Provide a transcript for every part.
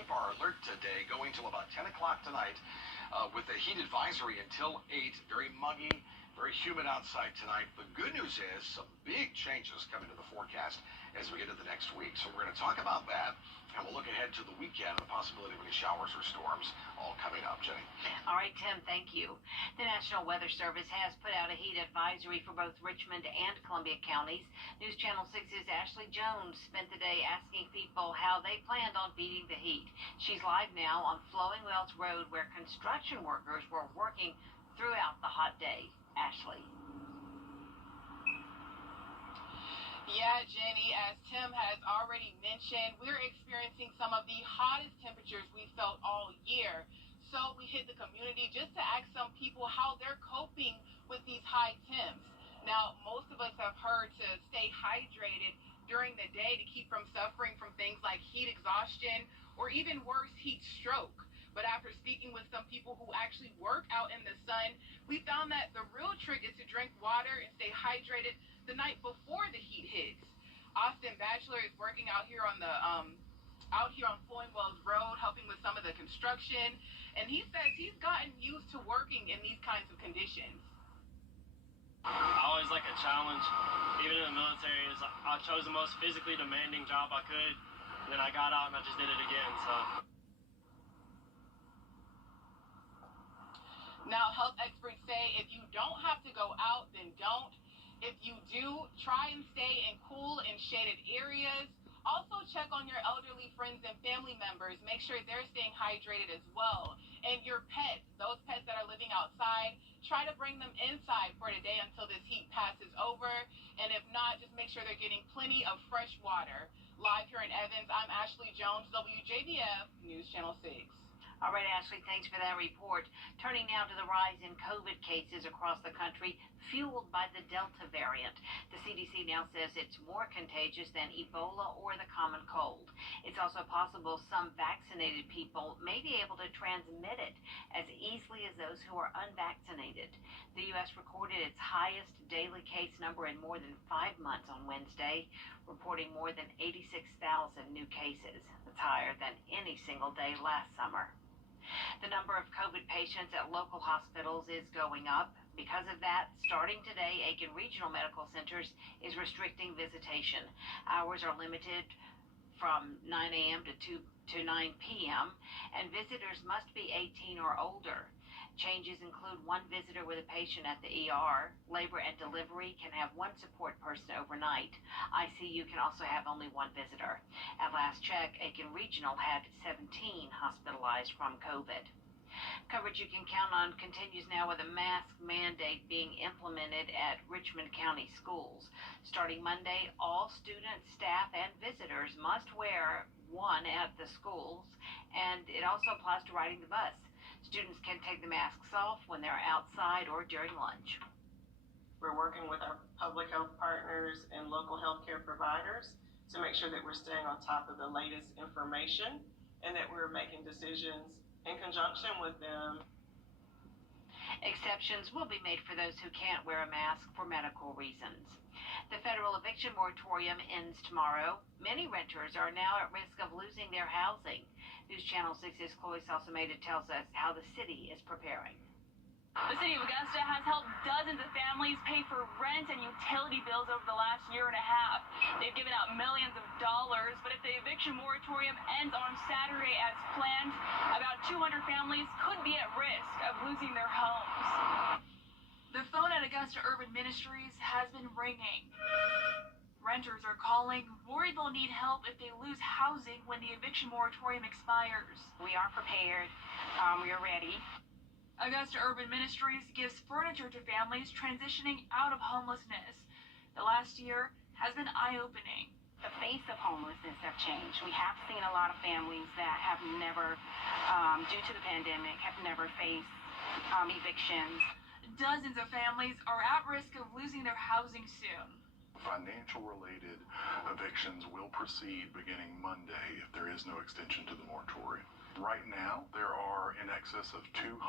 keep our alert today going till about 10 o'clock tonight with the heat advisory until 8. Very muggy, very humid outside tonight. The good news is some big changes coming to the forecast as we get into the next week. So we're going to talk about that, and we'll look ahead to the weekend, the possibility of any showers or storms all coming up. Jenny? All right, Tim, thank you. The National Weather Service has put out a heat advisory for both Richmond and Columbia counties. News Channel 6's Ashley Jones spent the day asking people how they planned on beating the heat. She's live now on Flowing Wells Road, where construction workers were working throughout the hot day. Ashley. Yeah, Jenny, as Tim has already mentioned, we're experiencing some of the hottest temperatures we felt all year. So we hit the community just to ask some people how they're coping with these high temps. Now, most of us have heard to stay hydrated during the day to keep from suffering from things like heat exhaustion or even worse, heat stroke. But after speaking with some people who actually work out in the sun, we found that the real trick is to drink water and stay hydrated the night before the heat hits. Austin Batchelor is working out here on Flowing Wells Road, helping with some of the construction, and he says he's gotten used to working in these kinds of conditions. I always like a challenge. Even in the military, I chose the most physically demanding job I could, and then I got out and I just did it again. So. Now, health experts say if you don't have to go out, then don't. If you do, try and stay in cool and shaded areas. Also, check on your elderly friends and family members. Make sure they're staying hydrated as well. And your pets, those pets that are living outside, try to bring them inside for today until this heat passes over. And if not, just make sure they're getting plenty of fresh water. Live here in Evans, I'm Ashley Jones, WJBF News Channel 6. All right, Ashley, thanks for that report. Turning now to the rise in COVID cases across the country, fueled by the Delta variant. The CDC now says it's more contagious than Ebola or the common cold. It's also possible some vaccinated people may be able to transmit it as easily as those who are unvaccinated. The U.S. recorded its highest daily case number in more than 5 months on Wednesday, reporting more than 86,000 new cases. That's higher than any single day last summer. The number of COVID patients at local hospitals is going up. Because of that, starting today, Aiken Regional Medical Centers is restricting visitation. Hours are limited from 9 a.m. to 9 p.m., and visitors must be 18 or older. Changes include one visitor with a patient at the ER. Labor and delivery can have one support person overnight. ICU can also have only one visitor. At last check, Aiken Regional had 17 hospitalized from COVID. Coverage you can count on continues now with a mask mandate being implemented at Richmond County schools. Starting Monday, all students, staff, and visitors must wear one at the schools, and it also applies to riding the bus. Students can take the masks off when they're outside or during lunch. We're working with our public health partners and local healthcare providers to make sure that we're staying on top of the latest information and that we're making decisions in conjunction with them. Exceptions will be made for those who can't wear a mask for medical reasons. The federal eviction moratorium ends tomorrow. Many renters are now at risk of losing their housing. News Channel 6's Chloe Salsameda tells us how the city is preparing. The city of Augusta has helped dozens of families pay for rent and utility bills over the last year and a half. They've given out millions of dollars, but if the eviction moratorium ends on Saturday as planned, about 200 families could be at risk of losing their homes. The phone at Augusta Urban Ministries has been ringing. Renters are calling, worried they'll need help if they lose housing when the eviction moratorium expires. We are prepared. We are ready. Augusta Urban Ministries gives furniture to families transitioning out of homelessness. The last year has been eye-opening. The face of homelessness have changed. We have seen a lot of families that have never, due to the pandemic, have never faced evictions. Dozens of families are at risk of losing their housing soon. Financial-related evictions will proceed beginning Monday if there is no extension to the moratorium. Right now, there are in excess of 200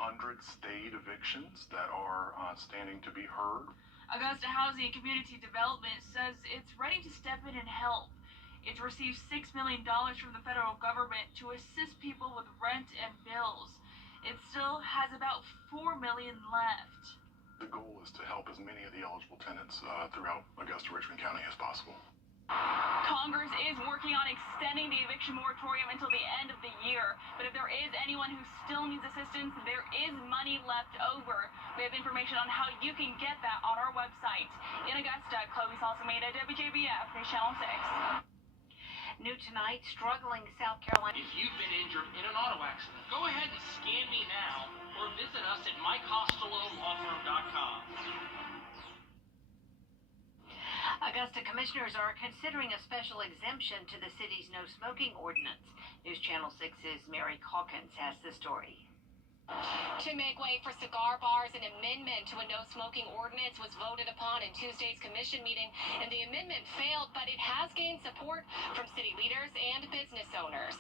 stayed evictions that are standing to be heard. Augusta Housing and Community Development says it's ready to step in and help. It's received $6 million from the federal government to assist people with rent and bills. It still has about $4 million left. The goal is to help as many of the eligible tenants throughout Augusta, Richmond County as possible. Congress is working on extending the eviction moratorium until the end of the year. But if there is anyone who still needs assistance, there is money left over. We have information on how you can get that on our website. In Augusta, Chloe Salsameda, WJBF, News Channel 6. New tonight, struggling South Carolina. If you've been injured in an auto accident, go ahead and scan me now or visit us at MikeCostelloLawFirm.com. Augusta commissioners are considering a special exemption to the city's no smoking ordinance. News Channel 6's Mary Calkins has the story. To make way for cigar bars, an amendment to a no-smoking ordinance was voted upon in Tuesday's commission meeting, and the amendment failed, but it has gained support from city leaders and business owners.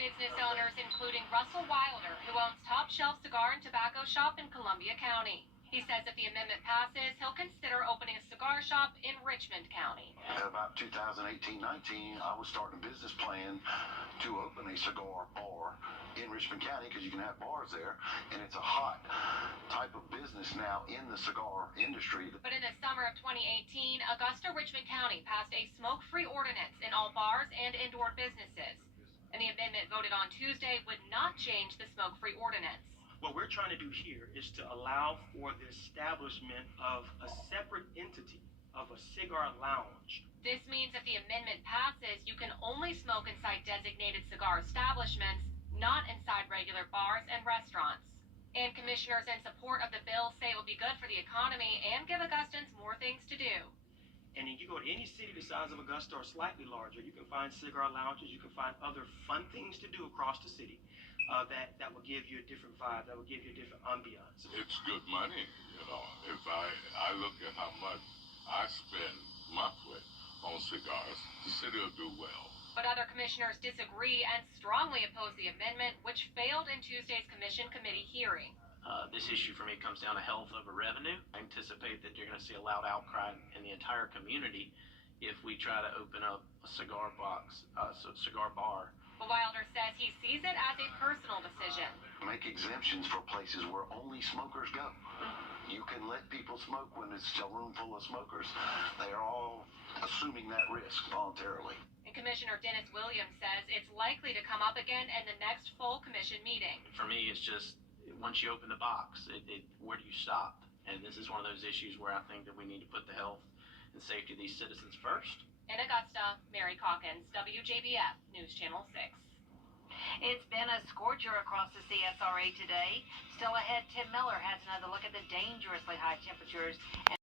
Business owners including Russell Wilder, who owns Top Shelf Cigar and Tobacco Shop in Columbia County. He says if the amendment passes, he'll consider opening a cigar shop in Richmond County. About 2018-19, I was starting a business plan to open a cigar bar in Richmond County because you can have bars there, and it's a hot type of business now in the cigar industry. But in the summer of 2018, Augusta, Richmond County passed a smoke-free ordinance in all bars and indoor businesses. And the amendment voted on Tuesday would not change the smoke-free ordinance. What we're trying to do here is to allow for the establishment of a separate entity of a cigar lounge. This means if the amendment passes, you can only smoke inside designated cigar establishments, not inside regular bars and restaurants. And commissioners in support of the bill say it will be good for the economy and give Augustans more things to do. And if you go to any city the size of Augusta or slightly larger, you can find cigar lounges, you can find other fun things to do across the city. That will give you a different vibe, that will give you a different ambiance. It's good money, you know. If I look at how much I spend monthly on cigars, the city will do well. But other commissioners disagree and strongly oppose the amendment, which failed in Tuesday's commission committee hearing. This issue for me comes down to health over revenue. I anticipate that you're going to see a loud outcry in the entire community if we try to open up a cigar bar. But Wilder says he sees it as a personal decision. Make exemptions for places where only smokers go. You can let people smoke when it's a room full of smokers. They're all assuming that risk voluntarily. And Commissioner Dennis Williams says it's likely to come up again in the next full commission meeting. For me, it's just once you open the box, where do you stop? And this is one of those issues where I think that we need to put the health and safety of these citizens first. In Augusta, Mary Calkins, WJBF, News Channel 6. It's been a scorcher across the CSRA today. Still ahead, Tim Miller has another look at the dangerously high temperatures.